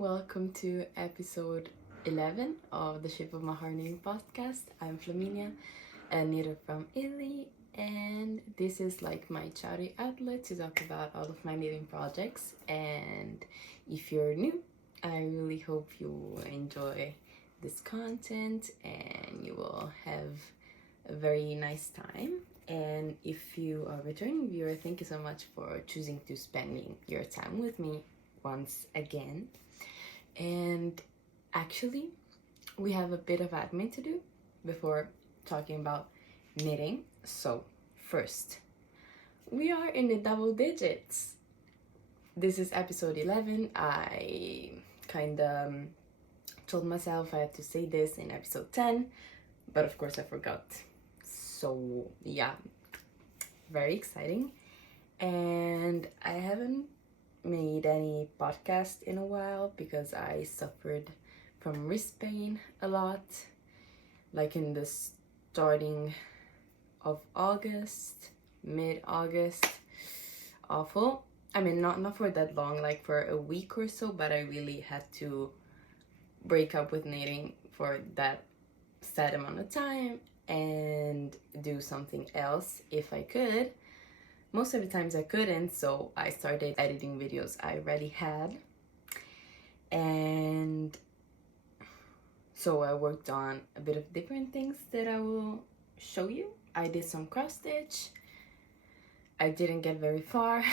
welcome to episode 11 of the Shape of My Heart Knitting podcast. I'm Flaminia, a knitter from Italy, and this is like my charity outlet to talk about all of my knitting projects. And if you're new, I really hope you enjoy this content and you will have a very nice time. And if you are a returning viewer, thank you so much for choosing to spending your time with me once again. And actually, we have a bit of admin to do before talking about knitting. So first, we are in the double digits. This is episode 11. I kind of told myself I had to say this in episode 10, but of course I forgot. So yeah, very exciting. And I haven't made any podcast in a while because I suffered from wrist pain a lot, like in the starting of August, mid-August. Awful. I mean, not for that long, like for a week or so, but I really had to break up with knitting for that set amount of time and do something else if I could. Most of the times I couldn't, so I started editing videos I already had. And so I worked on a bit of different things that I will show you. I did some cross stitch. I didn't get very far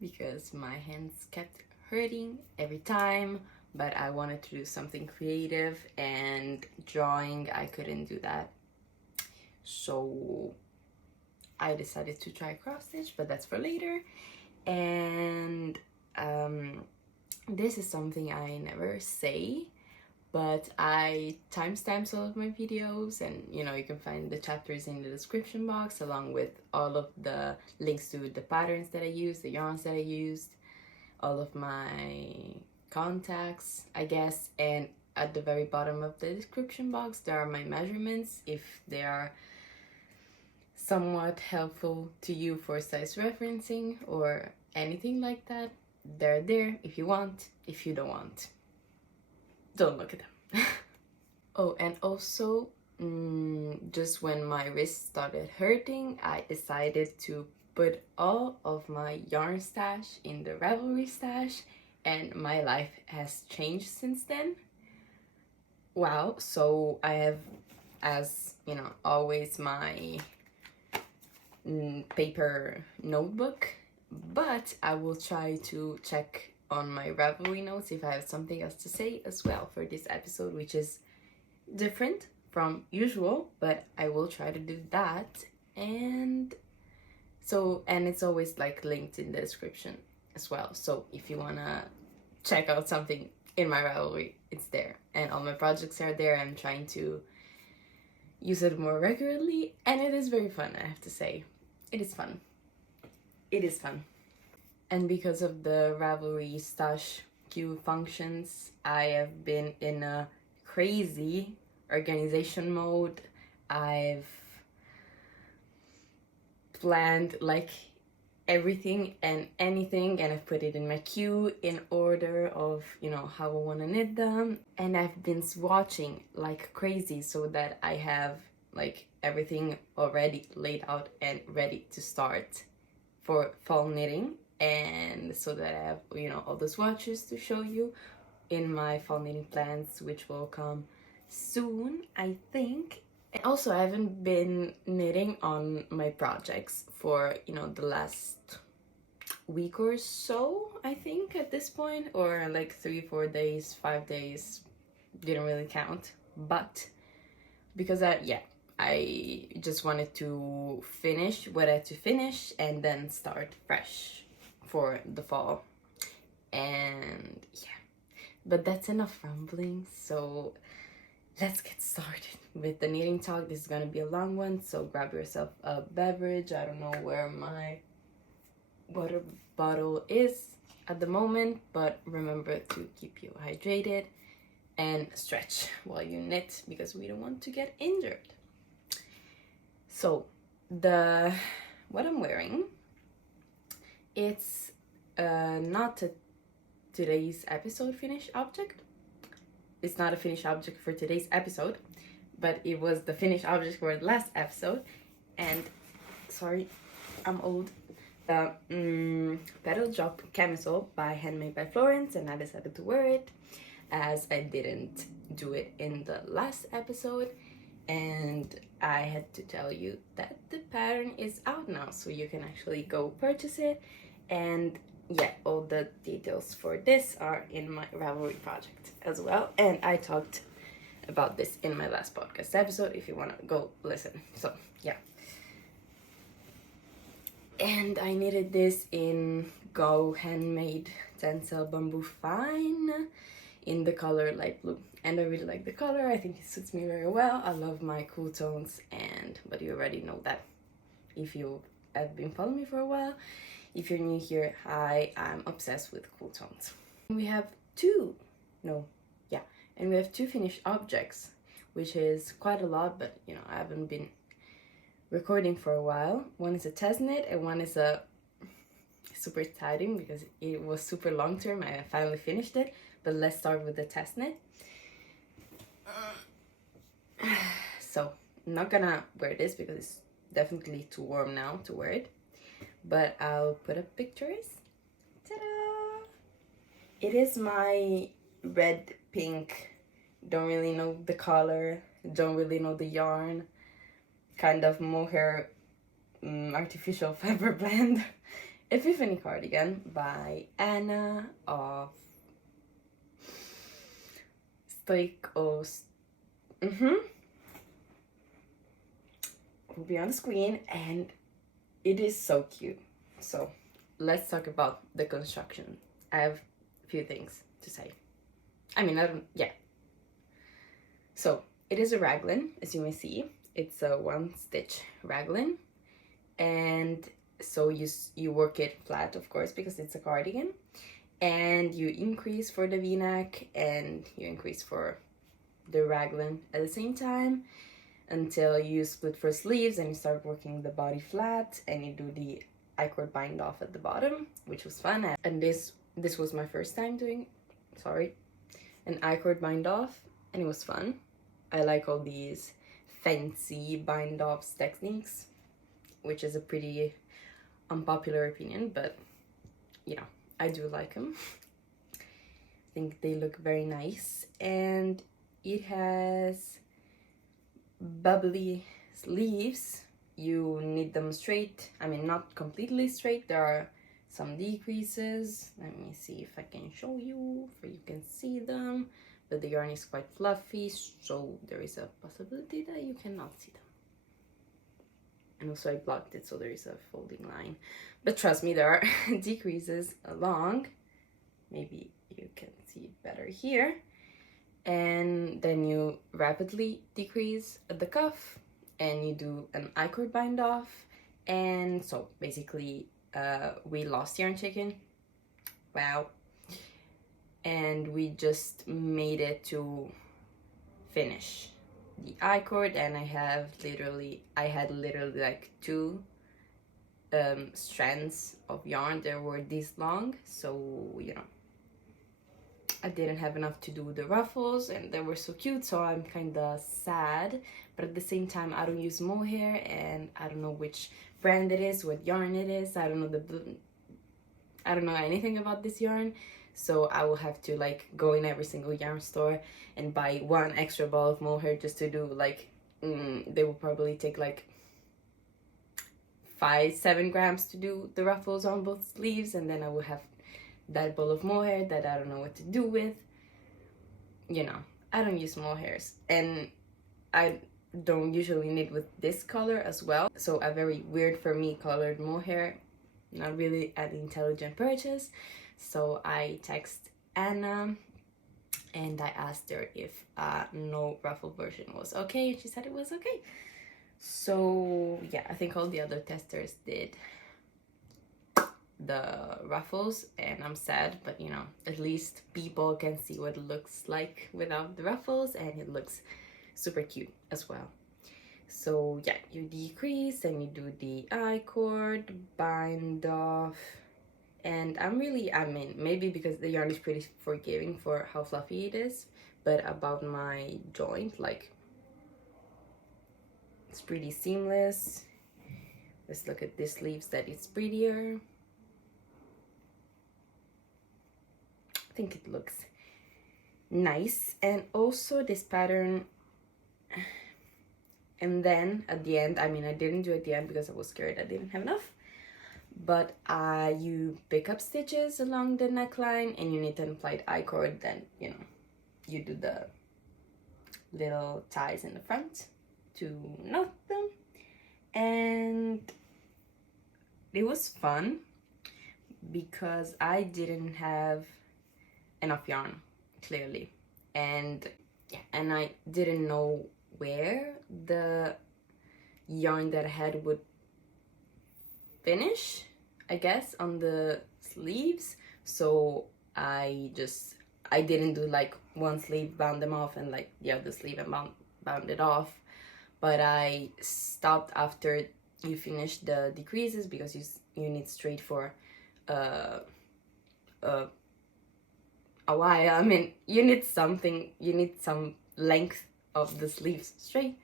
because my hands kept hurting every time, but I wanted to do something creative, and drawing, I couldn't do that. So I decided to try cross stitch, but that's for later. And this is something I never say, but I timestamp all of my videos, and you can find the chapters in the description box along with all of the links to the patterns that I used, the yarns that I used, all of my contacts, I guess. And at the very bottom of the description box there are my measurements if they are somewhat helpful to you for size referencing or anything like that. They're there if you want. If you don't want, don't look at them. Oh, and also just when my wrist started hurting, I decided to put all of my yarn stash in the Ravelry stash, and my life has changed since then. Wow. So I have, as always, my paper notebook, but I will try to check on my Ravelry notes if I have something else to say as well for this episode, which is different from usual, but I will try to do that. And it's always like linked in the description as well, so if you wanna check out something in my Ravelry, it's there, and all my projects are there. I'm trying to use it more regularly, and it is very fun, I have to say. It is fun. It is fun. And because of the Ravelry stash queue functions, I have been in a crazy organization mode. I've planned like everything and anything, and I've put it in my queue in order of how I want to knit them, and I've been swatching like crazy so that I have like everything already laid out and ready to start for fall knitting, and so that I have all the swatches to show you in my fall knitting plans, which will come soon, I think. And also, I haven't been knitting on my projects for the last week or so, I think, at this point, or like 3-4 days, 5 days, didn't really count. But because I just wanted to finish what I had to finish and then start fresh for the fall. And yeah, but that's enough rambling, so let's get started with the knitting talk. This is gonna be a long one, so grab yourself a beverage. I don't know where my water bottle is at the moment, but remember to keep you hydrated and stretch while you knit because we don't want to get injured. So what I'm wearing, it's not a today's episode finished object. It's not a finished object for today's episode, but it was the finished object for the last episode. And sorry, I'm old. The pedal drop camisole by Handmade by Florence, and I decided to wear it as I didn't do it in the last episode. And I had to tell you that the pattern is out now, so you can actually go purchase it. And yeah, all the details for this are in my Ravelry project as well, and I talked about this in my last podcast episode if you want to go listen. So yeah, and I knitted this in Go Handmade Tencel Bamboo Fine in the color light blue, and I really like the color. I think it suits me very well. I love my cool tones, but you already know that if you have been following me for a while. If you're new here, hi, I'm obsessed with cool tones. We have two finished objects, which is quite a lot, but you know, I haven't been recording for a while. One is a test knit and one is a super exciting because it was super long term. I finally finished it, but let's start with the test knit. So I'm not gonna wear this because it's definitely too warm now to wear it, but I'll put up pictures. Ta-da! It is my red pink, don't really know the color, don't really know the yarn, kind of mohair artificial fiber blend Epiphany cardigan by Anna of strik. Will be on the screen, and it is so cute. So let's talk about the construction. I have a few things to say. So it is a raglan, as you may see. It's a 1-stitch raglan, and so you work it flat, of course, because it's a cardigan, and you increase for the v-neck and you increase for the raglan at the same time until you split for sleeves and you start working the body flat, and you do the I-cord bind off at the bottom, which was fun. And this was my first time doing an I-cord bind off, and it was fun. I like all these fancy bind off techniques, which is a pretty unpopular opinion, but you know, I do like them. I think they look very nice, and it has bubbly sleeves. You knit them straight, not completely straight, there are some decreases. Let me see if I can show you, so you can see them, but the yarn is quite fluffy, so there is a possibility that you cannot see them. And also I blocked it, so there is a folding line, but trust me, there are decreases along. Maybe you can see it better here. And then you rapidly decrease at the cuff, and you do an I-cord bind off. And so basically we lost yarn chicken, wow, and we just made it to finish the I-cord. And I had literally like 2 strands of yarn that were this long, so you know, I didn't have enough to do the ruffles, and they were so cute, so I'm kind of sad. But at the same time, I don't use mohair, and I don't know which brand it is, what yarn it is. I don't know anything about this yarn, so I will have to like go in every single yarn store and buy 1 extra ball of mohair just to do like they will probably take like 5-7 grams to do the ruffles on both sleeves, and then I will have that ball of mohair that I don't know what to do with. You know, I don't use mohairs, and I don't usually knit with this color as well, so a very weird for me colored mohair, not really an intelligent purchase. So I text Anna and I asked her if no ruffle version was okay, and she said it was okay. So yeah, I think all the other testers did the ruffles, and I'm sad, but you know, at least people can see what it looks like without the ruffles, and it looks super cute as well. So yeah, you decrease and you do the I-cord bind off, And I mean, maybe because the yarn is pretty forgiving for how fluffy it is, but about my joint, like, it's pretty seamless. Let's look at the sleeves, that it's prettier. I think it looks nice. And also this pattern, and then at the end, I mean, I didn't do it at the end because I was scared I didn't have enough, but you pick up stitches along the neckline and you need an applied I-cord. Then, you know, you do the little ties in the front to knot them, and it was fun because I didn't have enough yarn, clearly, and I didn't know where the yarn that I had would finish, I guess, on the sleeves. So I didn't do like one sleeve, bound them off, and like the other sleeve and bound it off, but I stopped after you finish the decreases, because you need straight for a while. I mean, you need some length of the sleeves straight,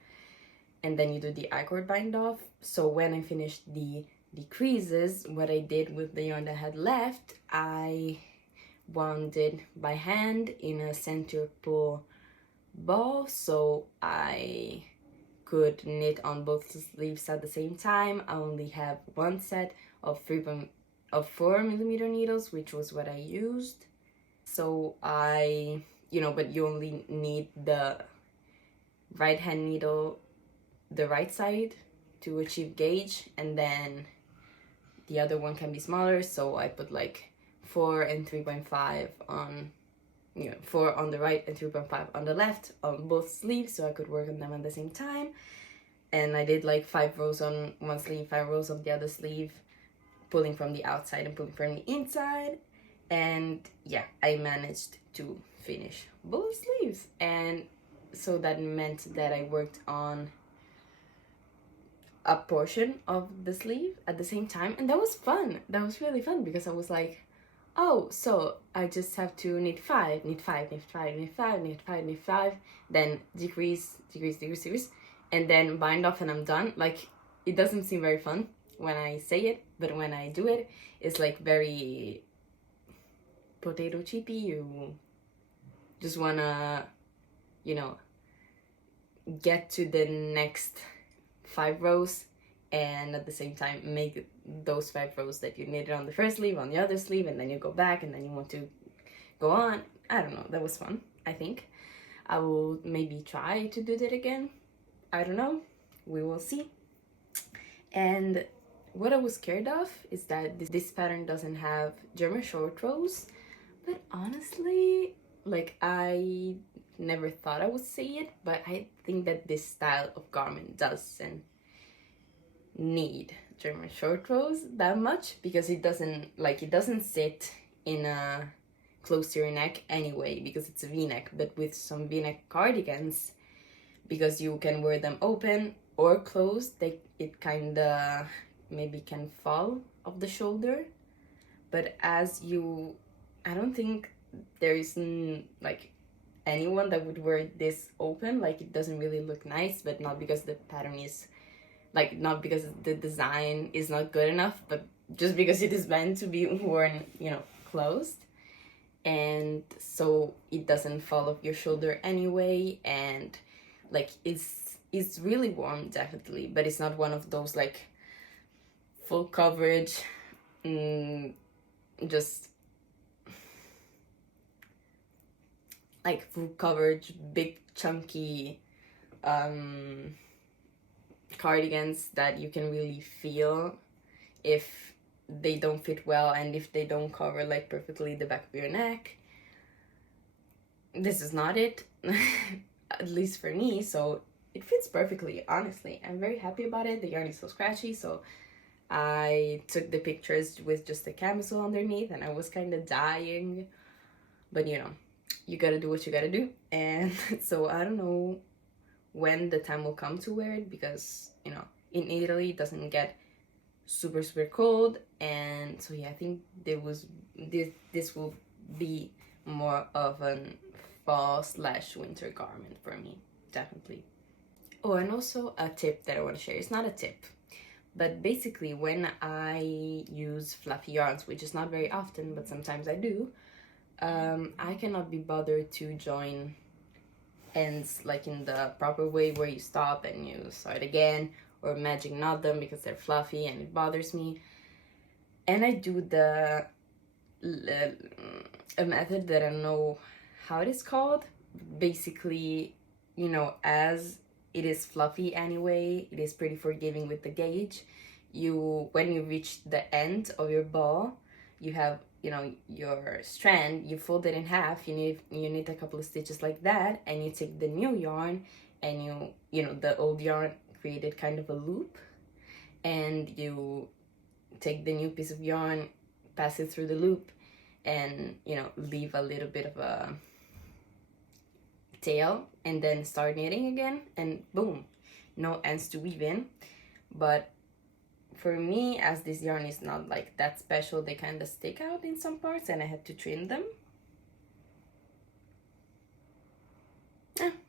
and then you do the I-cord bind off. So when I finished the decreases, what I did with the yarn that I had left, I wound it by hand in a center pull ball, so I could knit on both sleeves at the same time. I only have one set of 4mm needles, which was what I used. So but you only need the right hand needle, the right side, to achieve gauge, and then the other one can be smaller. So I put like 4 and 3.5 on, 4 on the right and 3.5 on the left on both sleeves, so I could work on them at the same time. And I did like 5 rows on one sleeve, 5 rows on the other sleeve, pulling from the outside and pulling from the inside. And yeah, I managed to finish both sleeves. And so that meant that I worked on a portion of the sleeve at the same time, and that was fun. That was really fun, because I was like, oh, so I just have to knit 5, knit 5, knit 5, knit 5, knit 5, knit 5, then decrease, and then bind off, and I'm done. Like, it doesn't seem very fun when I say it, but when I do it, it's like very potato chippy. You just wanna, get to the next 5 rows, and at the same time make those 5 rows that you knitted on the first sleeve on the other sleeve, and then you go back, and then you want to go on. I don't know, that was fun. I think I will maybe try to do that again. I don't know, we will see. And what I was scared of is that this pattern doesn't have German short rows, but honestly, like, I never thought I would say it, but I think that this style of garment doesn't need German short rows that much, because it doesn't sit in a close to your neck anyway, because it's a v-neck. But with some v-neck cardigans, because you can wear them open or closed, it kind of maybe can fall off the shoulder. But I don't think there is like anyone that would wear this open. Like, it doesn't really look nice, but not because the pattern is not because the design is not good enough, but just because it is meant to be worn, closed. And so it doesn't fall off your shoulder anyway, and like, it's really warm, definitely, but it's not one of those like full coverage, just like full coverage, big chunky cardigans that you can really feel if they don't fit well, and if they don't cover like perfectly the back of your neck. This is not it, at least for me. So it fits perfectly, honestly. I'm very happy about it. The yarn is so scratchy, so I took the pictures with just the camisole underneath, and I was kind of dying, but you gotta do what you gotta do. And so I don't know when the time will come to wear it, because in Italy it doesn't get super super cold, and so yeah, I think this will be more of an fall / winter garment for me, definitely. Oh, and also a tip that I want to share. It's not a tip, but basically when I use fluffy yarns, which is not very often, but sometimes I do, I cannot be bothered to join ends like in the proper way where you stop and you start again, or magic knot them because they're fluffy and it bothers me. And I do a method that I don't know how it is called. Basically, you know, as it is fluffy anyway, it is pretty forgiving with the gauge. When you reach the end of your ball, you have, you know, your strand, you fold it in half, you need a couple of stitches like that, and you take the new yarn and you know, the old yarn created kind of a loop, and you take the new piece of yarn, pass it through the loop, and, you know, leave a little bit of a tail, and then start knitting again, and boom, no ends to weave in. But for me, as this yarn is not like that special, they kind of stick out in some parts and I had to trim them.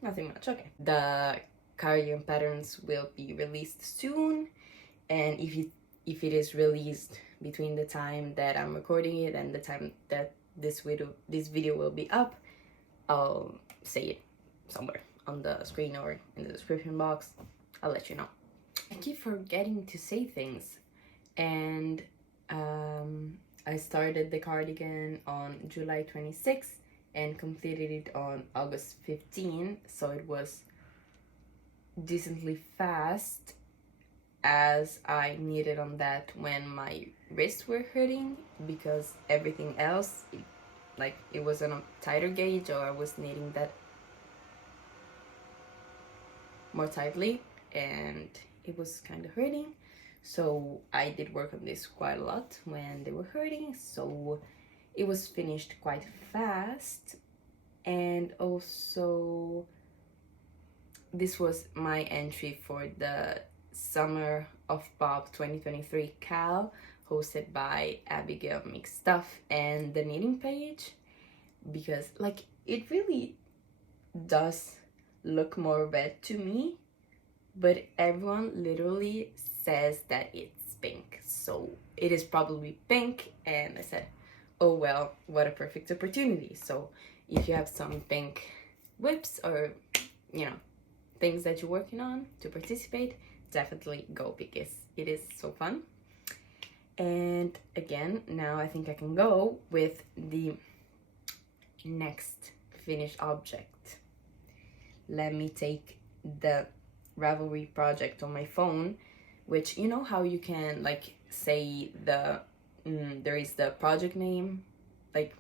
Nothing much. Okay, the cardigan patterns will be released soon, and if it is released between the time that I'm recording it and the time that this video will be up, I'll say it somewhere on the screen or in the description box. I'll let you know. I keep forgetting to say things, and I started the cardigan on July 26th and completed it on August 15, so it was decently fast, as I knitted on that when my wrists were hurting, because everything else, it was on a tighter gauge, or I was knitting that more tightly and it was kind of hurting. So I did work on this quite a lot when they were hurting, so it was finished quite fast. And also, this was my entry for the Summer of Bob 2023 Cal, hosted by Abigail Mixed Stuff and the knitting page, because like it really does look more red to me, but everyone literally says that it's pink, so it is probably pink. And I said, oh well, what a perfect opportunity. So if you have some pink whips or, you know, things that you're working on to participate, definitely go, because it is so fun. And again, now I think I can go with the next finished object. Let me take the Ravelry project on my phone, which, you know how you can like say there is the project name like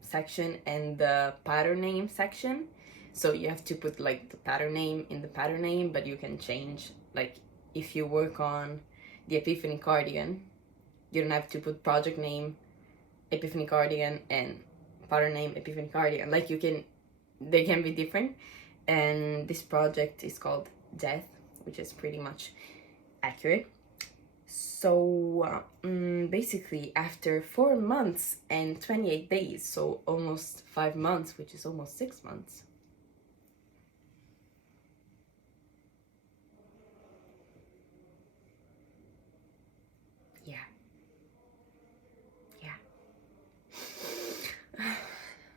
section and the pattern name section. So you have to put like the pattern name in the pattern name, but you can change, like if you work on the Epiphany cardigan, you don't have to put project name Epiphany cardigan and pattern name Epiphany cardigan. Like they can be different. And this project is called Death, which is pretty much accurate. So basically, after 4 months and 28 days, so almost 5 months, which is almost 6 months, yeah,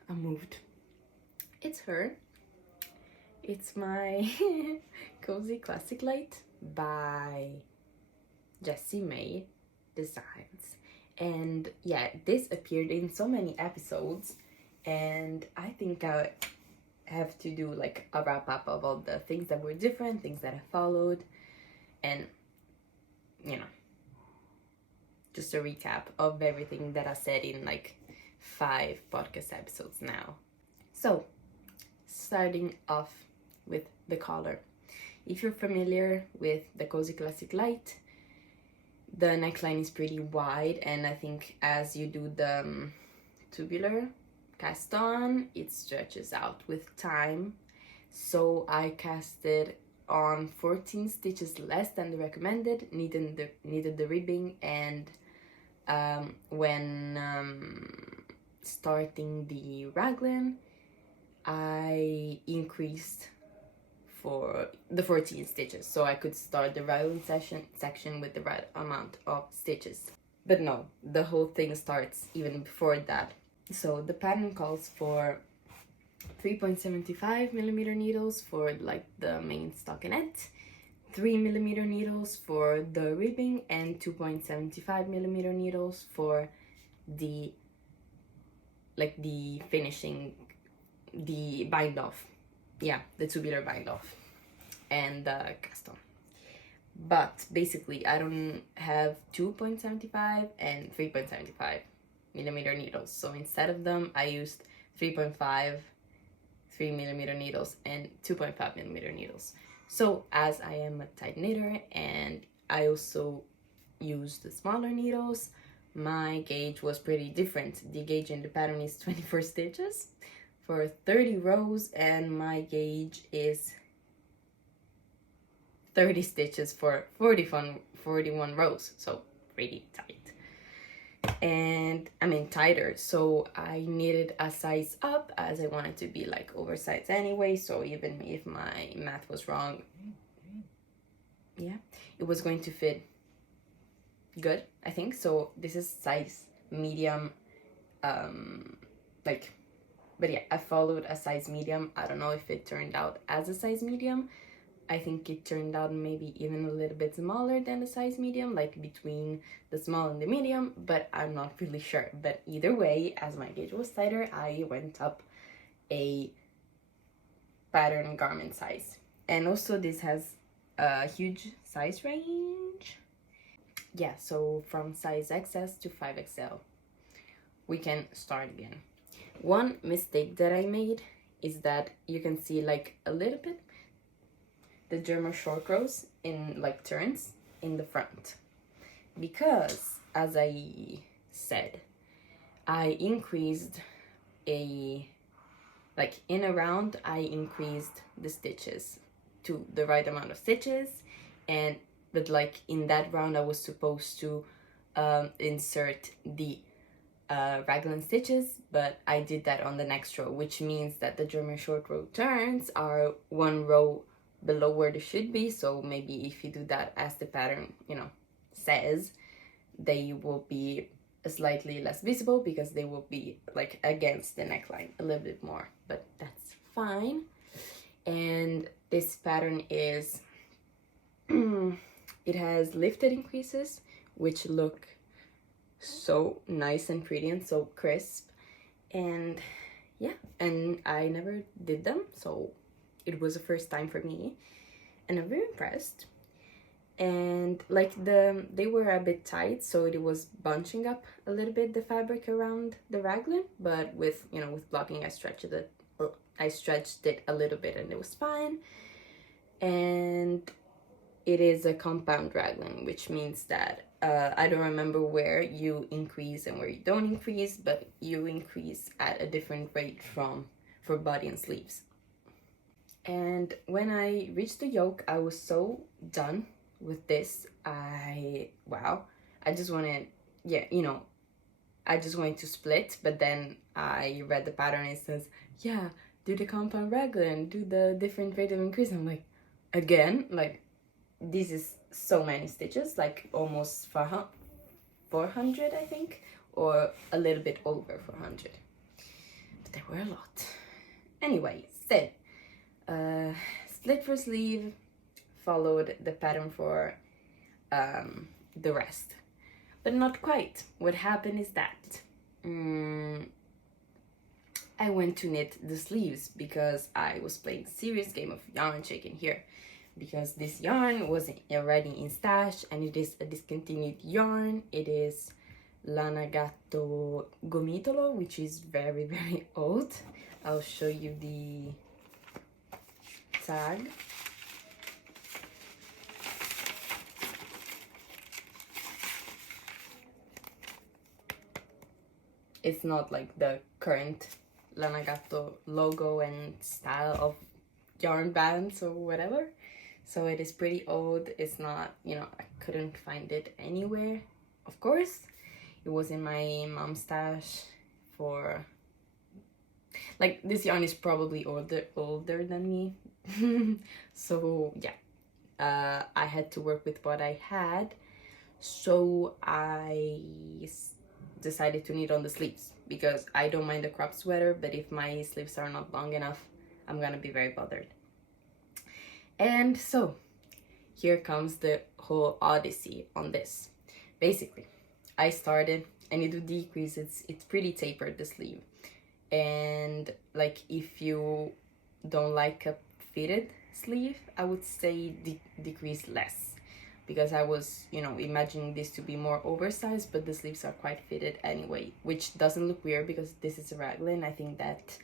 I moved. It's her. It's my Cozy Classic Light by Jessie May Designs. And yeah, this appeared in so many episodes, and I think I have to do like a wrap up of all the things that were different, things that I followed, and, you know, just a recap of everything that I said in like 5 podcast episodes now. So, starting off with the collar. If you're familiar with the Cozy Classic Light, the neckline is pretty wide, and I think as you do the tubular cast on, it stretches out with time. So I casted on 14 stitches less than the recommended, needed the ribbing, and when starting the raglan, I increased for the 14 stitches, so I could start the raglan section with the right amount of stitches. But no, the whole thing starts even before that. So the pattern calls for 3.75 millimeter needles for like the main stockinette, 3 millimeter needles for the ribbing, and 2.75 millimeter needles for the finishing, the bind off. Yeah, the tubular bind off and the cast on. But basically I don't have 2.75 and 3.75 millimeter needles, so instead of them I used 3.5, 3 millimeter needles, and 2.5 millimeter needles. So as I am a tight knitter and I also used the smaller needles, my gauge was pretty different. The gauge in the pattern is 24 stitches for 30 rows, and my gauge is 30 stitches for 41 rows, so pretty tight. And I mean tighter, so I needed a size up as I wanted to be like oversized anyway, so even if my math was wrong, yeah, it was going to fit good, I think. So this is size medium, but yeah, I followed a size medium. I don't know if it turned out as a size medium. I think it turned out maybe even a little bit smaller than the size medium, like between the small and the medium, but I'm not really sure. But either way, as my gauge was tighter, I went up a pattern garment size. And also this has a huge size range. Yeah, so from size XS to 5XL. We can start again. One mistake that I made is that you can see like a little bit the German short rows in like turns in the front, because as I said, I increased in a round I increased the stitches to the right amount of stitches, but like in that round I was supposed to insert the raglan stitches, but I did that on the next row, which means that the German short row turns are one row below where they should be. So maybe if you do that as the pattern, says, they will be slightly less visible because they will be like against the neckline a little bit more, but that's fine. And this pattern is it has lifted increases which look so nice and pretty and so crisp, and yeah, and I never did them, so it was a first time for me, and I'm very impressed. And like they were a bit tight, so it was bunching up a little bit the fabric around the raglan, but with blocking I stretched it a little bit and it was fine. And it is a compound raglan, which means that I don't remember where you increase and where you don't increase, but you increase at a different rate for body and sleeves. And when I reached the yoke, I was so done with this. I just wanted, I just wanted to split, but then I read the pattern. It says, yeah, do the compound raglan, do the different rate of increase. I'm like, again, like, this is so many stitches, like almost 400, I think, or a little bit over 400. But there were a lot. Anyway, so split for sleeve, followed the pattern for the rest, but not quite. What happened is that I went to knit the sleeves because I was playing a serious game of yarn shaking here, because this yarn was already in stash and it is a discontinued yarn. It is Lana Gatto Gomitolo, which is very, very old. I'll show you the tag. It's not like the current Lana Gatto logo and style of yarn bands or whatever. So it is pretty old. It's not, I couldn't find it anywhere. Of course, it was in my mom's stash for, like, this yarn is probably older than me. So yeah, I had to work with what I had. So I decided to knit on the sleeves because I don't mind the crop sweater, but if my sleeves are not long enough, I'm gonna be very bothered. And so here comes the whole odyssey on this. Basically, I started, and you do decrease, it's pretty tapered, the sleeve. And like, if you don't like a fitted sleeve, I would say decrease less, because I was, imagining this to be more oversized, but the sleeves are quite fitted anyway, which doesn't look weird because this is a raglan. I think that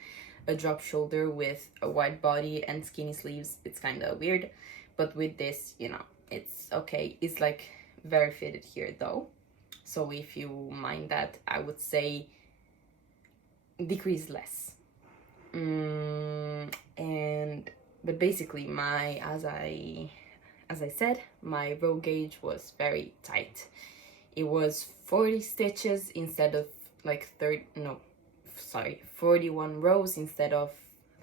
a drop shoulder with a wide body and skinny sleeves, it's kind of weird, but with this, it's okay. It's like very fitted here though, so if you mind that, I would say decrease less. But basically, as I said, my row gauge was very tight. It was 40 stitches instead of like 41 rows instead of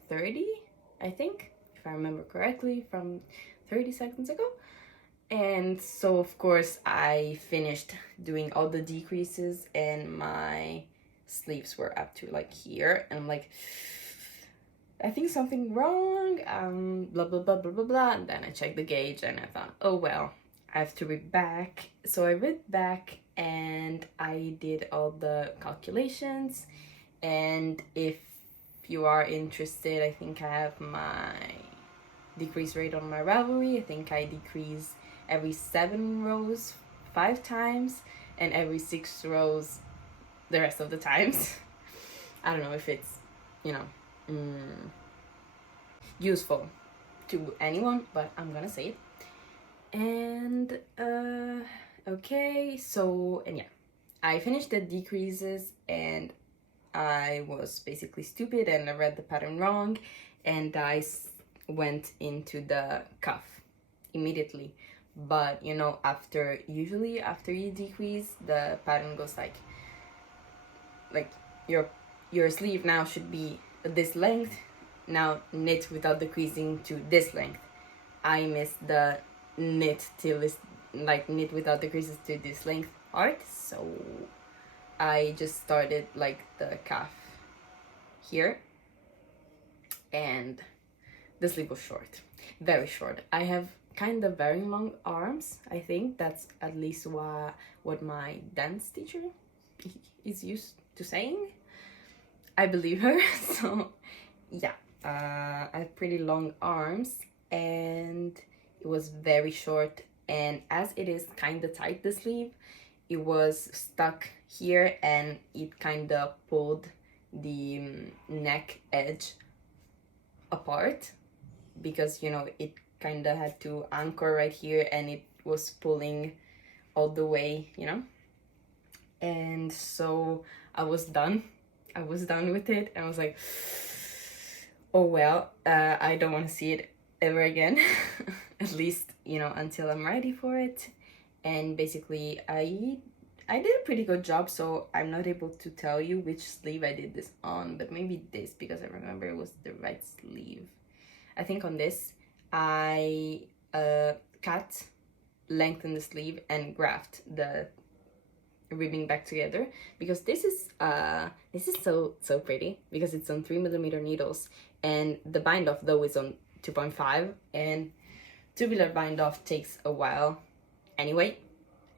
30, I think, if I remember correctly, from 30 seconds ago. And so of course I finished doing all the decreases, and my sleeves were up to like here, and I'm like, I think something wrong, blah blah blah blah blah blah. And then I checked the gauge and I thought, oh well, I have to read back. So I read back and I did all the calculations. And if you are interested, I think I have my decrease rate on my Ravelry. I think I decrease every 7 rows 5 times, and every 6 rows the rest of the times. I don't know if it's, useful to anyone, but I'm gonna say it. And okay, so, and yeah, I finished the decreases, and I was basically stupid and I read the pattern wrong, and I went into the cuff immediately. But usually after you decrease, the pattern goes like your sleeve now should be this length, now knit without decreasing to this length. I missed the knit till it's like knit without decreases to this length part, so I just started like the cuff here, and the sleeve was short, very short. I have kind of very long arms. I think that's at least what my dance teacher is used to saying. I believe her. So yeah, I have pretty long arms, and it was very short, and as it is kind of tight, the sleeve, it was stuck here, and it kind of pulled the neck edge apart, because it kind of had to anchor right here, and it was pulling all the way, and so I was done with it, and I was like, oh well, I don't want to see it ever again. At least until I'm ready for it. And basically I did a pretty good job, so I'm not able to tell you which sleeve I did this on, but maybe this, because I remember it was the right sleeve. I think on this I cut, lengthened the sleeve, and grafted the ribbing back together, because this is so pretty, because it's on 3mm needles, and the bind off though is on 2.5, and tubular bind off takes a while anyway,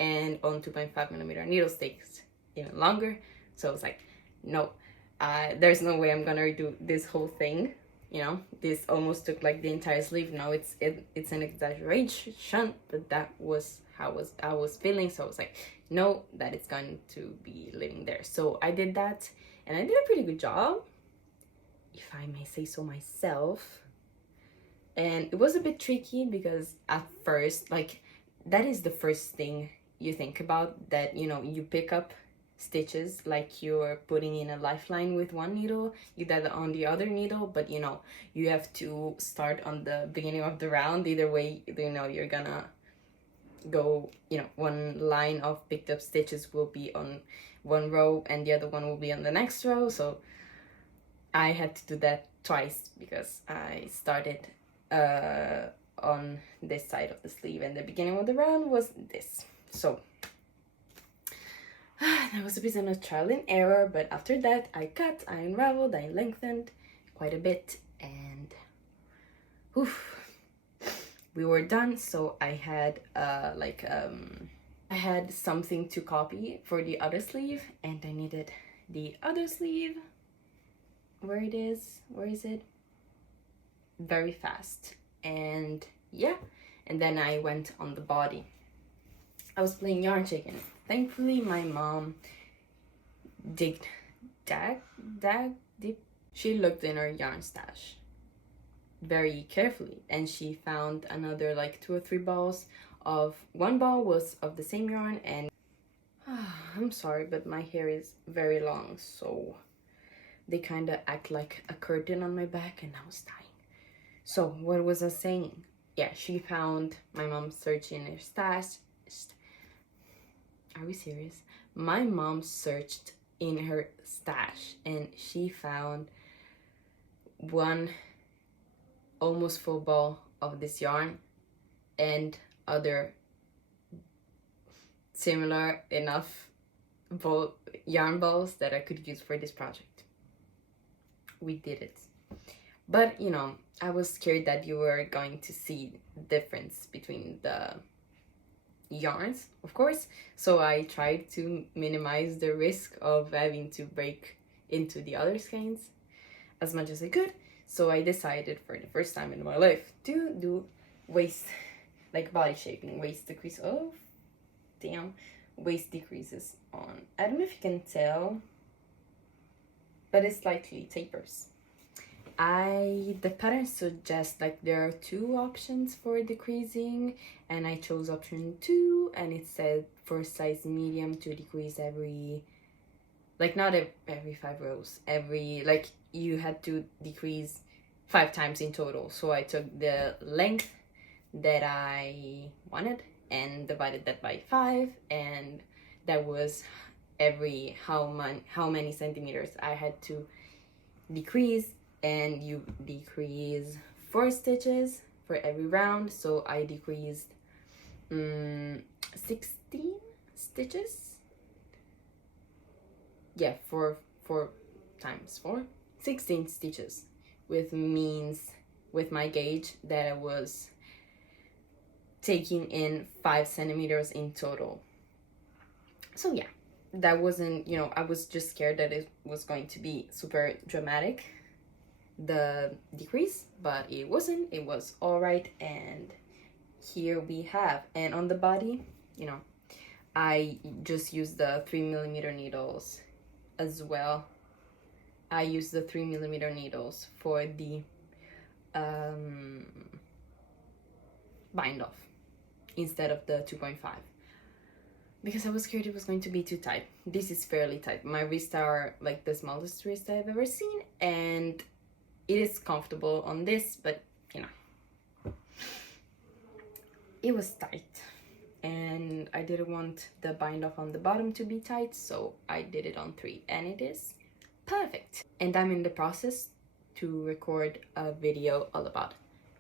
and on 2.5mm needles takes even longer. So it's like, no, there's no way I'm gonna redo this whole thing. This almost took like the entire sleeve. No, it's an exaggeration, but that was how I was feeling. So I was like, no, that it's going to be living there. So I did that, and I did a pretty good job, if I may say so myself. And it was a bit tricky, because at first, like, that is the first thing you think about, that you pick up stitches, like you're putting in a lifeline with one needle, you do that on the other needle, but you know, you have to start on the beginning of the round. Either way, you know, you're gonna go, you know, one line of picked up stitches will be on one row and the other one will be on the next row. So I had to do that twice because I started on this side of the sleeve and the beginning of the round was this. So that was a bit of a trial and error, but after that I cut, I unraveled, I lengthened quite a bit, and we were done. So I had I had something to copy for the other sleeve, and I needed the other sleeve. Where is it? Very fast. And yeah, and then I went on the body. I was playing yarn chicken. Thankfully my mom digged deep. She looked in her yarn stash very carefully, and she found another like 2 or 3 balls of, one ball was of the same yarn, and I'm sorry, but my hair is very long, so they kind of act like a curtain on my back, and I was dying. So what was I saying? Yeah, she found, my mom searched in her stash. Are we serious? My mom searched in her stash and she found one almost full ball of this yarn and other similar enough yarn balls that I could use for this project. We did it. But, you know, I was scared that you were going to see the difference between the yarns, of course. So I tried to minimize the risk of having to break into the other skeins as much as I could. So I decided for the first time in my life to do waist, like body shaping, waist decrease. Oh, damn. Waist decreases on, I don't know if you can tell, but it slightly tapers. The pattern suggests like there are 2 options for decreasing, and I chose option 2, and it said for size medium to decrease every, like not every 5 rows, every, like you had to decrease 5 times in total. So I took the length that I wanted and divided that by 5, and that was every how many centimeters I had to decrease, and you decrease 4 stitches for every round. So I decreased 16 stitches. Yeah, 4 times 4, 16 stitches, with my gauge that I was taking in 5 centimeters in total. So yeah, that wasn't, you know, I was just scared that it was going to be super dramatic, the decrease, but it wasn't. It was all right, and here we have. And on the body, you know, I just used the 3mm needles as well. I used the 3mm needles for the bind off instead of the 2.5, because I was scared it was going to be too tight. This is fairly tight. My wrists are like the smallest wrist I've ever seen, and it is comfortable on this, but you know, it was tight, and I didn't want the bind off on the bottom to be tight, so I did it on 3, and it is perfect. And I'm in the process to record a video all about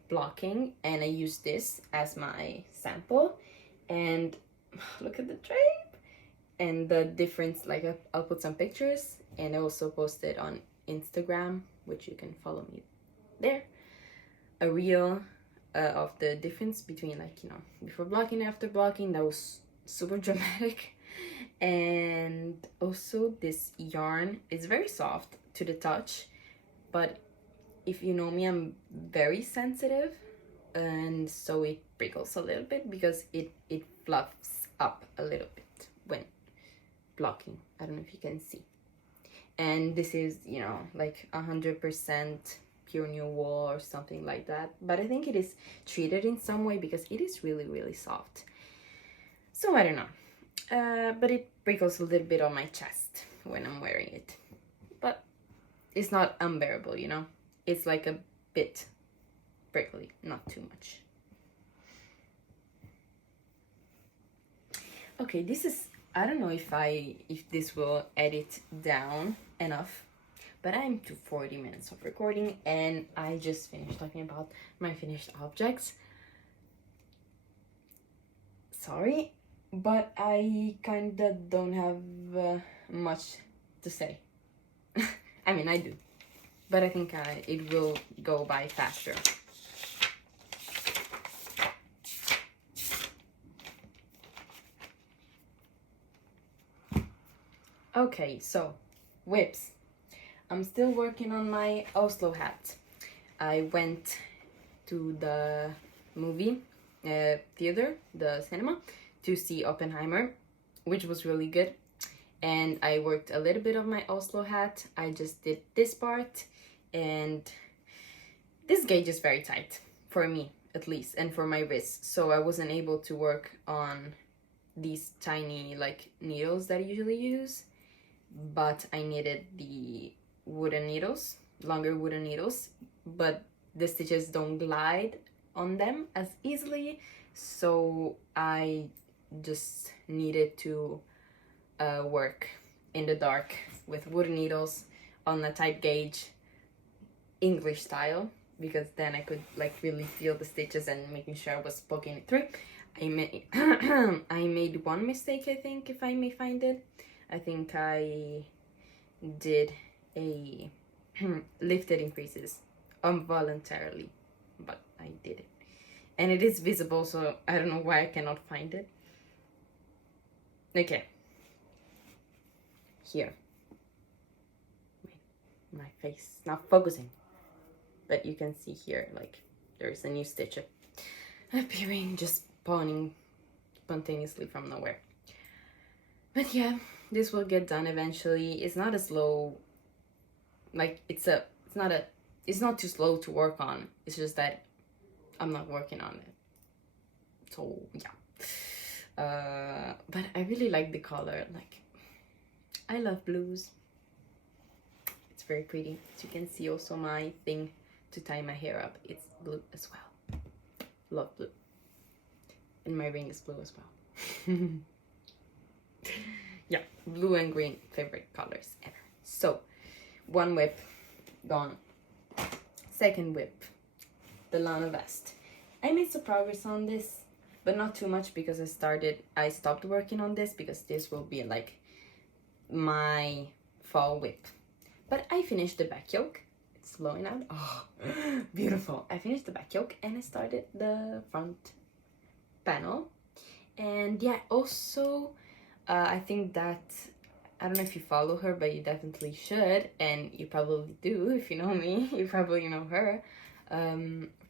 blocking, and I use this as my sample, and look at the drape and the difference. Like I'll put some pictures, and I also posted on Instagram, which you can follow me there, a reel of the difference between, like, you know, before blocking and after blocking. That was super dramatic. And also this yarn is very soft to the touch, but if you know me, I'm very sensitive, and so it prickles a little bit because it fluffs up a little bit when blocking. I don't know if you can see. And this is, you know, like 100% pure new wool or something like that, but I think it is treated in some way because it is really, really soft. So I don't know, but prickles a little bit on my chest when I'm wearing it. But it's not unbearable, you know? It's like a bit prickly, not too much. Okay, this is, I don't know if this will edit down enough, but I'm to 40 minutes of recording and I just finished talking about my finished objects. Sorry, but I kinda don't have much to say. I mean, I do, but I think it will go by faster. Okay, so whips. I'm still working on my Oslo hat. I went to the movie theater, the cinema, to see Oppenheimer, which was really good. And I worked a little bit of my Oslo hat. I just did this part, and this gauge is very tight, for me at least, and for my wrist. So I wasn't able to work on these tiny like needles that I usually use, but I needed the wooden needles, longer wooden needles, but the stitches don't glide on them as easily, so I just needed to work in the dark with wooden needles on a tight gauge, English style, because then I could like really feel the stitches and making sure I was poking it through. I made one mistake, I think, if I may find it. I think I did a lifted increases involuntarily, but I did it. And it is visible, so I don't know why I cannot find it. Okay. Here. Wait, my face is not focusing. But you can see here, like, there's a new stitch appearing, just spawning spontaneously from nowhere. But yeah, this will get done eventually. It's not a slow, like, it's not too slow to work on. It's just that I'm not working on it. So yeah. But I really like the color. Like, I love blues. It's very pretty. As you can see also my thing to tie my hair up. It's blue as well. Love blue. And my ring is blue as well. Yeah, blue and green, favorite colors ever. So, one whip gone. Second whip, the Lana vest. I made some progress on this, but not too much because I stopped working on this because this will be like my fall whip. But I finished the back yoke. It's flowing out. Oh, beautiful. I finished the back yoke and I started the front panel. And yeah, also, I think that, I don't know if you follow her, but you definitely should, and you probably do if you know me. You probably know her.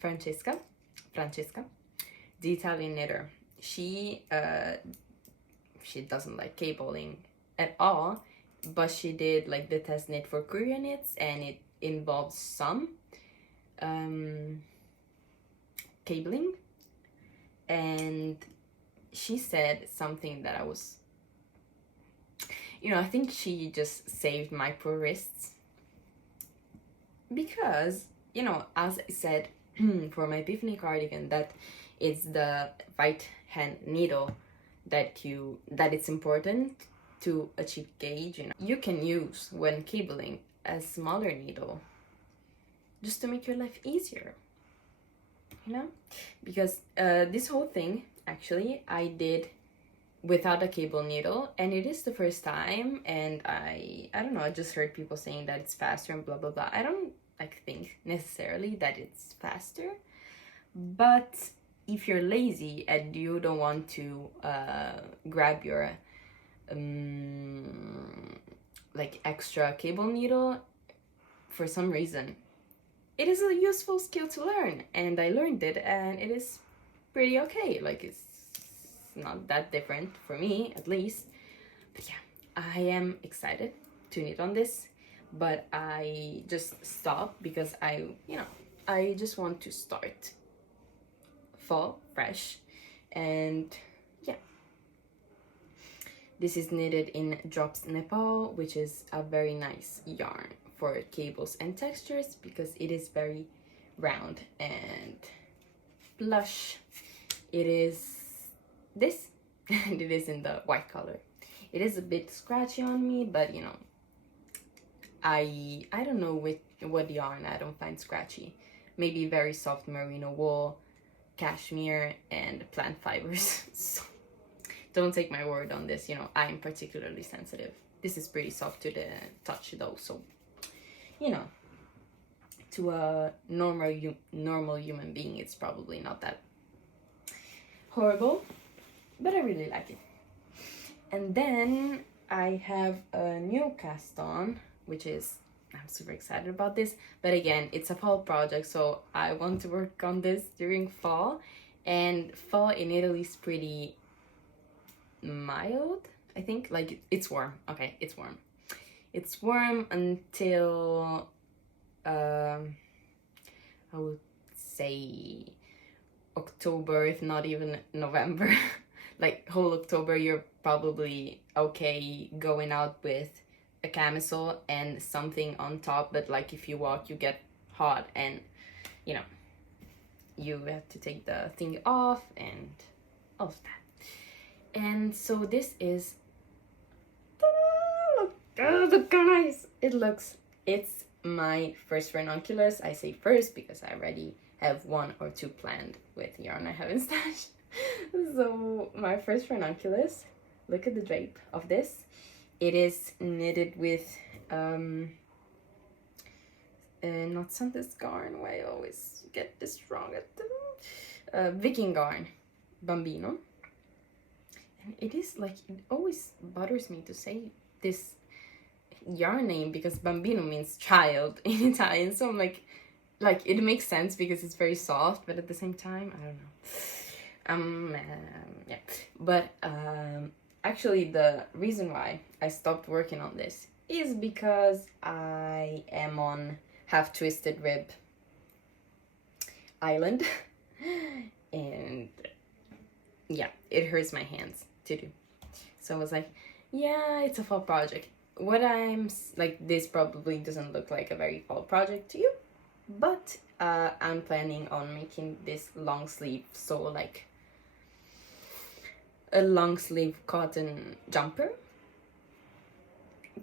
Francesca, the Italian knitter. She doesn't like cabling at all, but she did like the test knit for Korean knits, and it involves some cabling, and she said something that I was, I think she just saved my poor wrists, because, as I said, for my Epiphany cardigan, that it's the right hand needle that it's important to achieve gauge. You can use, when cabling, a smaller needle just to make your life easier, because this whole thing actually I did without a cable needle, and it is the first time, and I don't know, I just heard people saying that it's faster and blah blah blah. I don't think necessarily that it's faster, but if you're lazy and you don't want to grab your like extra cable needle for some reason, it is a useful skill to learn, and I learned it, and it is pretty okay. Like, it's not that different for me, at least. But yeah, I am excited to knit on this, but I just stopped because I just want to start fall fresh, and yeah. This is knitted in Drops Nepal, which is a very nice yarn for cables and textures because it is very round and plush. It is this, and it is in the white color. It is a bit scratchy on me, but you know, I don't know what yarn I don't find scratchy. Maybe very soft merino wool, cashmere, and plant fibers. So don't take my word on this, you know, I'm particularly sensitive. This is pretty soft to the touch though, so, you know, to a normal human being, it's probably not that horrible, but I really like it. And then I have a new cast on, which is, I'm super excited about this, but again, it's a fall project, so I want to work on this during fall, and fall in Italy is pretty mild, I think. Like, it's warm. Okay, it's warm. It's warm until I would say October, if not even November. Like, whole October you're probably okay going out with a camisole and something on top, but like if you walk you get hot and you know you have to take the thing off and all of that. And so this is, look guys, it's my first ranunculus. I say first because I already have 1 or 2 planned with yarn I haven't stashed. So my first ranunculus, look at the drape of this. It is knitted with not Santa's yarn, why I always get this wrong at the Viking yarn, Bambino. And it is like, it always bothers me to say this yarn name because Bambino means child in Italian, so I'm like it makes sense because it's very soft, but at the same time I don't know. Yeah, but actually the reason why I stopped working on this is because I am on half twisted rib island and yeah, it hurts my hands to do. So I was like, yeah, it's a fall project. What I'm like, this probably doesn't look like a very fall project to you, but I'm planning on making this long sleeve, so like a long sleeve cotton jumper.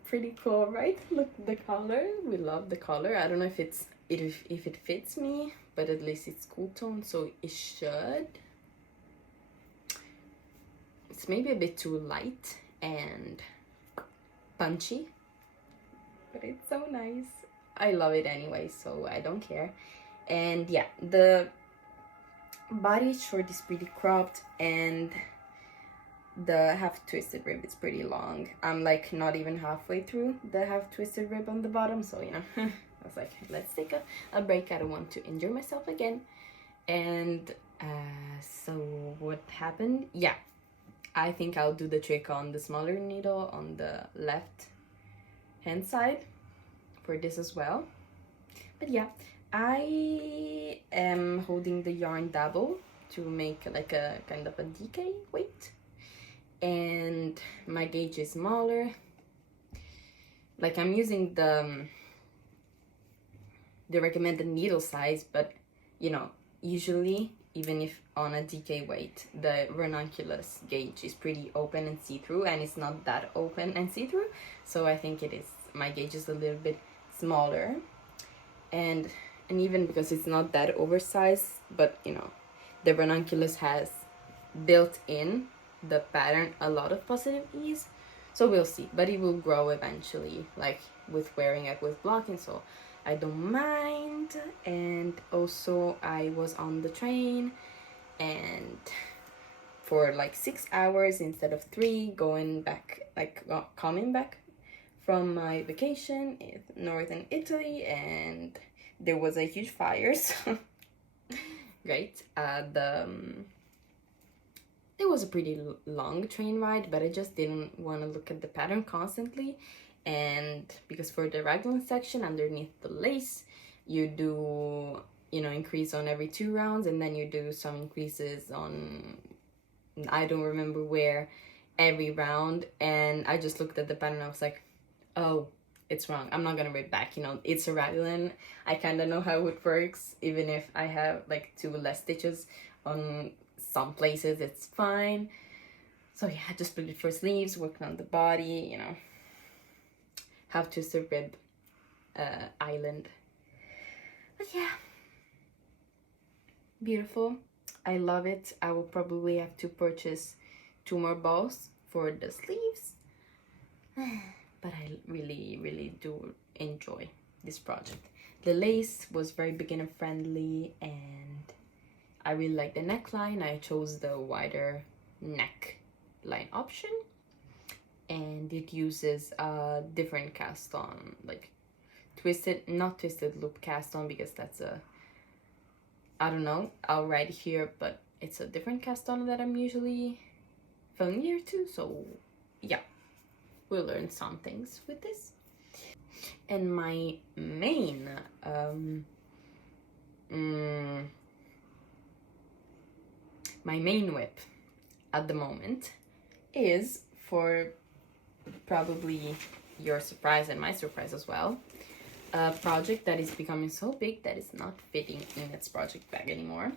Pretty cool, right? Look at the color. We love the color. I don't know if it fits me, but at least it's cool tone, so it should. It's maybe a bit too light and punchy, but it's so nice. I love it anyway, so I don't care. And yeah, the body short is pretty cropped and the half twisted rib is pretty long. I'm like not even halfway through the half twisted rib on the bottom, so you know, I was like, let's take a break. I don't want to injure myself again. And so what happened? Yeah, I think I'll do the trick on the smaller needle on the left hand side for this as well. But yeah, I am holding the yarn double to make like a kind of a DK weight, and my gauge is smaller. Like, I'm using the recommended needle size, but you know, usually even if on a DK weight, the ranunculus gauge is pretty open and see-through, and it's not that open and see-through, so I think it is, my gauge is a little bit smaller, and even because it's not that oversized, but you know, the ranunculus has built in the pattern a lot of positive ease, so we'll see, but it will grow eventually, like with wearing it with blocking, so I don't mind. And also I was on the train and for like 6 hours instead of 3, going back, like coming back from my vacation in northern Italy, and there was a huge fire, so great. It was a pretty long train ride, but I just didn't want to look at the pattern constantly, and because for the raglan section underneath the lace you do, you know, increase on every 2 rounds, and then you do some increases on, I don't remember where, every round, and I just looked at the pattern and I was like, oh, it's wrong. I'm not gonna rip back, you know, it's a raglan. I kind of know how it works. Even if I have like 2 less stitches on some places, it's fine. So yeah, I just put it for sleeves, working on the body, you know, have to rib island. But yeah, beautiful. I love it. I will probably have to purchase 2 more balls for the sleeves. But I really do enjoy this project. The lace was very beginner friendly, and I really like the neckline. I chose the wider neckline option, and it uses a different cast on, like not twisted loop cast on, because that's a, I don't know, I'll write here, but it's a different cast on that I'm usually familiar to. So yeah, we'll learn some things with this. And my main whip at the moment is, for probably your surprise and my surprise as well, a project that is becoming so big that it's not fitting in its project bag anymore.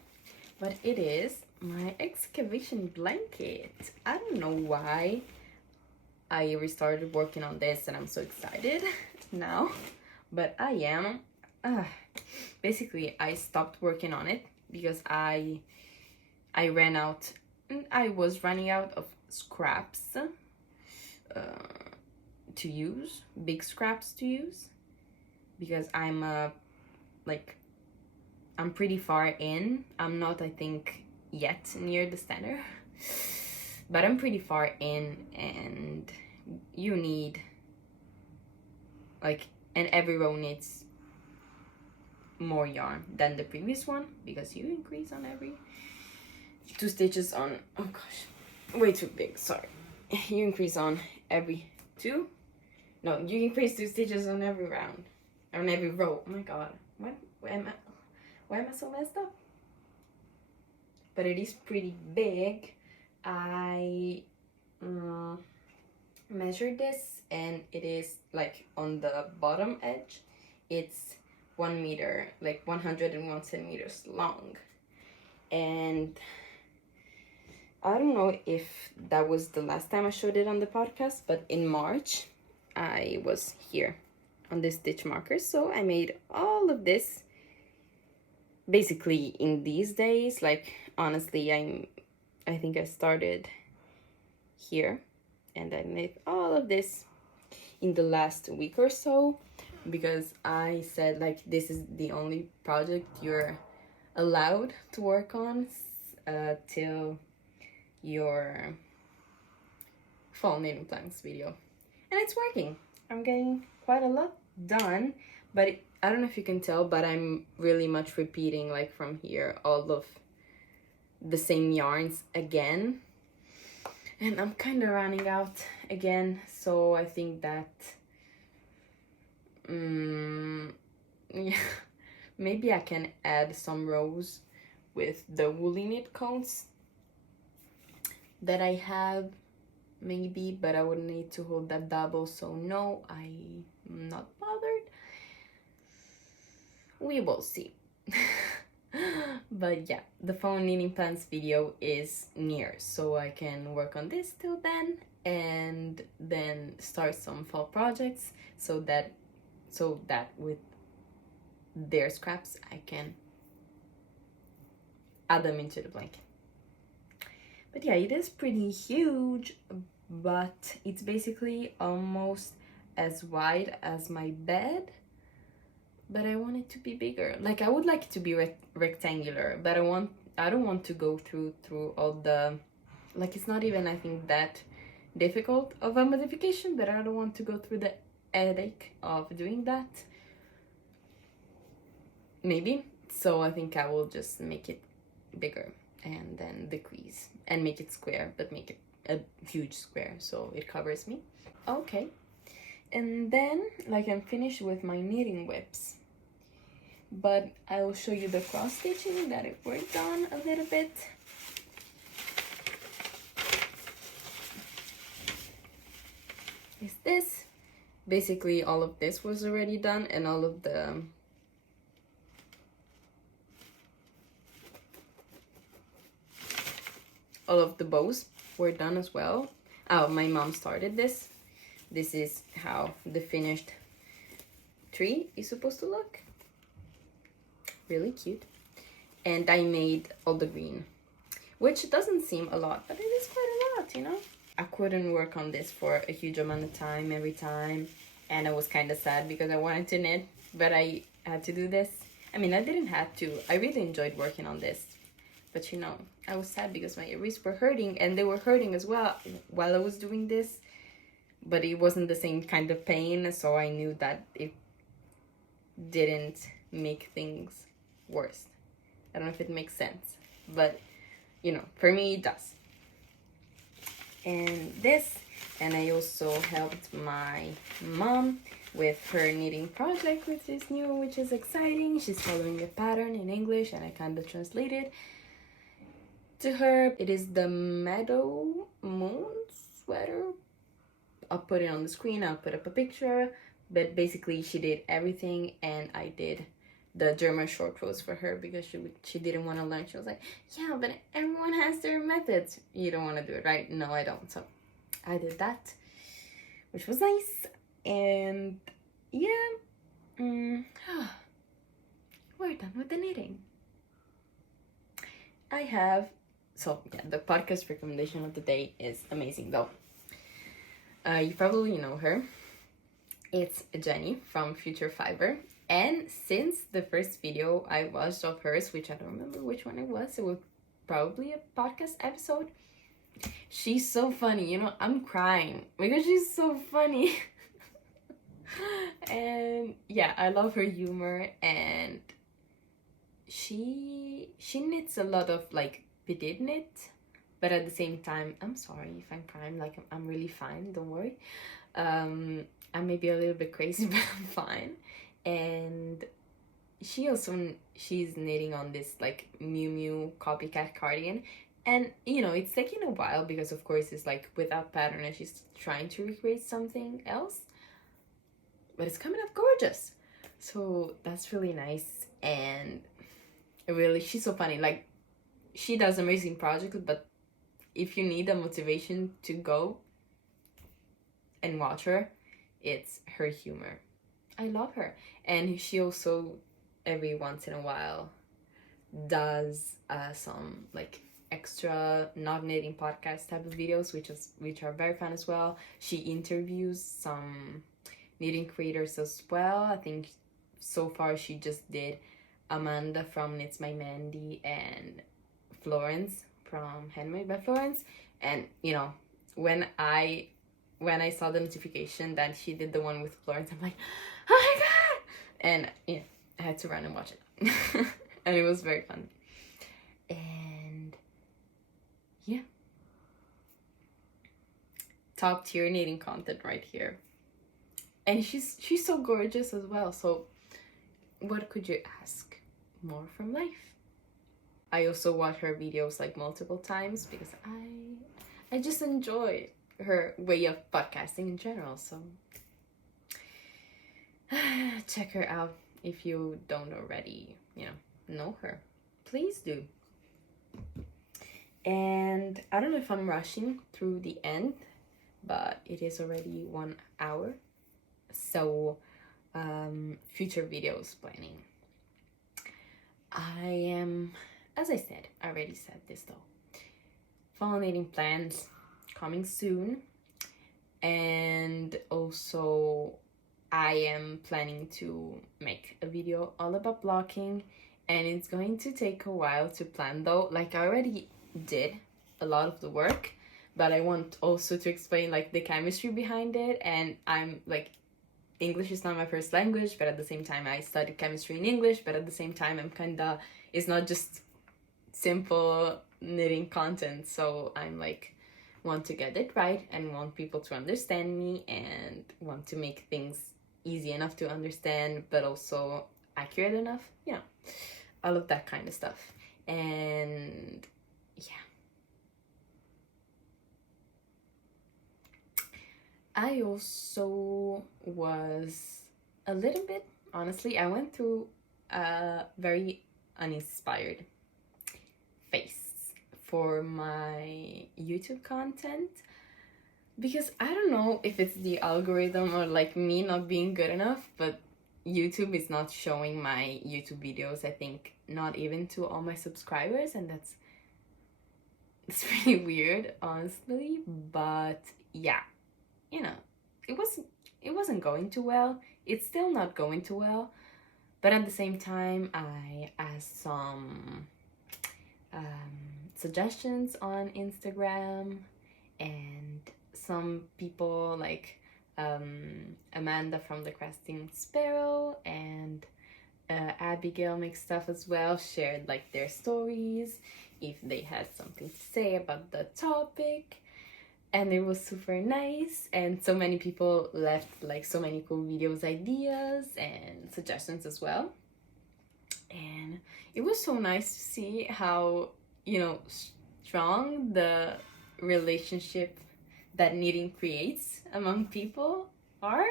But it is my excavation blanket. I don't know why I restarted working on this and I'm so excited now, but I am. Basically, I stopped working on it because I was running out of scraps to use, big scraps to use, because I'm pretty far in. I'm not, I think, yet near the standard, but I'm pretty far in, and you need, and every row needs more yarn than the previous one, because you increase on every 2 stitches on, oh gosh, way too big, sorry. You increase on every 2, no, you increase 2 stitches on every round, on every row. Oh my god, why am I so messed up? But it is pretty big. I measured this, and it is like on the bottom edge, it's 1 meter, like 101 centimeters long. And I don't know if that was the last time I showed it on the podcast, but in March I was here on this stitch marker, so I made all of this basically in these days. Like, honestly, I think I started here and I made all of this in the last week or so, because I said, like, this is the only project you're allowed to work on till your fall knitting planks video, and it's working. I'm getting quite a lot done, but I don't know if you can tell, but I'm really much repeating, like, from here all of the same yarns again, and I'm kind of running out again. So I think that yeah, maybe I can add some rows with the woolly knit cones that I have, maybe, but I would need to hold that double, so no, I'm not bothered. We will see. But yeah, the fall knitting plans video is near, so I can work on this till then, and then start some fall projects, so that with their scraps I can add them into the blanket. But yeah, it is pretty huge, but it's basically almost as wide as my bed, but I want it to be bigger. Like, I would like it to be rectangular, but I don't want to go through all the, like, it's not even, I think, that difficult of a modification, but I don't want to go through the headache of doing that, maybe. So I think I will just make it bigger and then decrease and make it square, but make it a huge square so it covers me. Okay, and then, like, I'm finished with my knitting whips, but I will show you the cross stitching that I worked on a little bit. is this. Basically all of this was already done, and all of the bows were done as well. Oh, my mom started this. This is how the finished tree is supposed to look. Really cute. And I made all the green, which doesn't seem a lot, but it is quite a lot, you know? I couldn't work on this for a huge amount of time every time, and I was kind of sad because I wanted to knit, but I had to do this. I mean, I didn't have to. I really enjoyed working on this, but you know, I was sad because my wrists were hurting, and they were hurting as well while I was doing this, but it wasn't the same kind of pain, so I knew that it didn't make things worse. I don't know if it makes sense, but you know, for me it does. And this, and I also helped my mom with her knitting project, which is new, which is exciting. She's following a pattern in English, and I kind of translated to her. It is the Meadow Moon sweater. I'll put it on the screen, I'll put up a picture, but basically she did everything, and I did the German short rows for her because she didn't want to learn. She was like, yeah, but everyone has their methods. You don't want to do it, right? No, I don't. So I did that, which was nice. And yeah, we're done with the knitting. I have, so yeah, the podcast recommendation of the day is amazing though. You probably know her. It's Jenny from Future Fiber. And since the first video I watched of hers, which I don't remember which one it was probably a podcast episode. She's so funny, you know, I'm crying because she's so funny. And yeah, I love her humor, and she knits a lot of like petite knit, but at the same time, I'm sorry if I'm crying, like I'm really fine, don't worry. I may be a little bit crazy, but I'm fine. And she's knitting on this like Miu Miu copycat cardigan, and you know, it's taking a while because of course it's like without pattern and she's trying to recreate something else, but it's coming up gorgeous. So that's really nice. And really, she's so funny. Like, she does amazing projects, but if you need a motivation to go and watch her, it's her humor. I love her. And she also every once in a while does some like extra not knitting podcast type of videos, which are very fun as well. She interviews some knitting creators as well. I think so far she just did Amanda from Knits My Mandy and Florence from Handmade by Florence. And you know, when I saw the notification that she did the one with Florence, I'm like, oh my god! And yeah, I had to run and watch it. And it was very fun. And yeah, top tier knitting content right here. And she's so gorgeous as well. So what could you ask more from life? I also watch her videos like multiple times because I just enjoy her way of podcasting in general. So check her out if you don't already, you know her. Please do. And I don't know if I'm rushing through the end, but it is already 1 hour. So future videos planning. I am, as I said, I already said this though, fall knitting plans coming soon. And also I am planning to make a video all about blocking, and it's going to take a while to plan though. Like, I already did a lot of the work, but I want also to explain like the chemistry behind it. And I'm like, English is not my first language, but at the same time I studied chemistry in English, but at the same time I'm kinda, it's not just simple knitting content. So I'm like, want to get it right and want people to understand me and want to make things easy enough to understand, but also accurate enough, you know, all of that kind of stuff. And yeah, I also was a little bit, honestly, I went through a very uninspired phase for my YouTube content, because I don't know if it's the algorithm or like me not being good enough, but YouTube is not showing my YouTube videos, I think, not even to all my subscribers, and it's pretty weird, honestly. But yeah, you know, it wasn't going too well. It's still not going too well, but at the same time, I asked some suggestions on Instagram, and some people like Amanda from the Cresting Sparrow and Abigail Makes Stuff as well shared like their stories, if they had something to say about the topic, and it was super nice. And so many people left like so many cool videos ideas and suggestions as well, and it was so nice to see how, you know, strong the relationship that knitting creates among people are.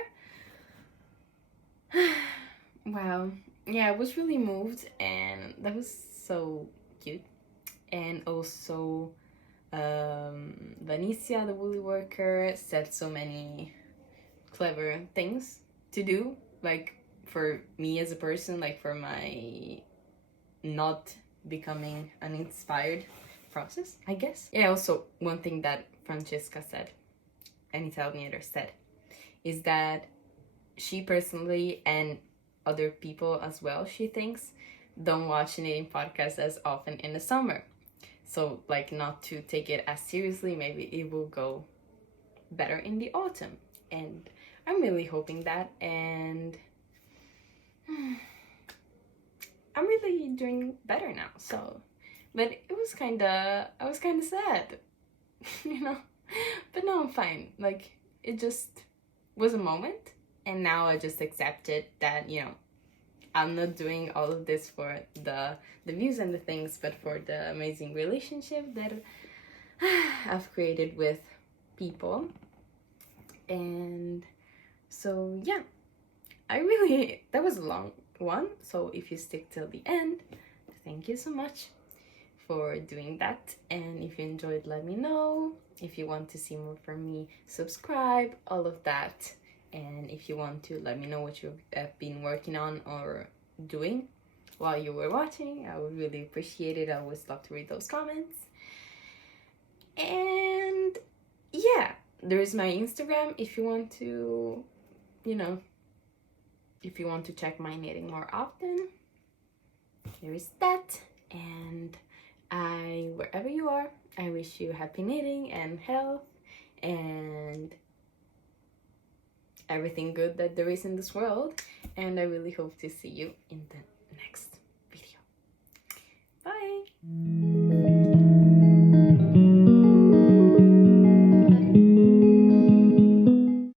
Wow. Yeah, I was really moved, and that was so cute. And also, Vanicia, the woolly worker, said so many clever things to do, like for me as a person, like for my not becoming uninspired process, I guess. Yeah, also, one thing that Francesca said, an Italian knitter said, is that she personally, and other people as well, she thinks, don't watch knitting podcasts as often in the summer. So, like, not to take it as seriously, maybe it will go better in the autumn. And I'm really hoping that, and I'm really doing better now, so. But I was kinda sad, you know? But no, I'm fine. Like, it just was a moment, and now I just accepted that, you know, I'm not doing all of this for the views and the things, but for the amazing relationship that I've created with people. And so yeah, that was a long one, so if you stick till the end, thank you so much for doing that. And if you enjoyed, let me know. If you want to see more from me, subscribe, all of that. And if you want to let me know what you've been working on or doing while you were watching, I would really appreciate it. I always love to read those comments. And yeah, there is my Instagram if you want to, you know, if you want to check my knitting more often. Here is that. And wherever you are, I wish you happy knitting and health and everything good that there is in this world. And I really hope to see you in the next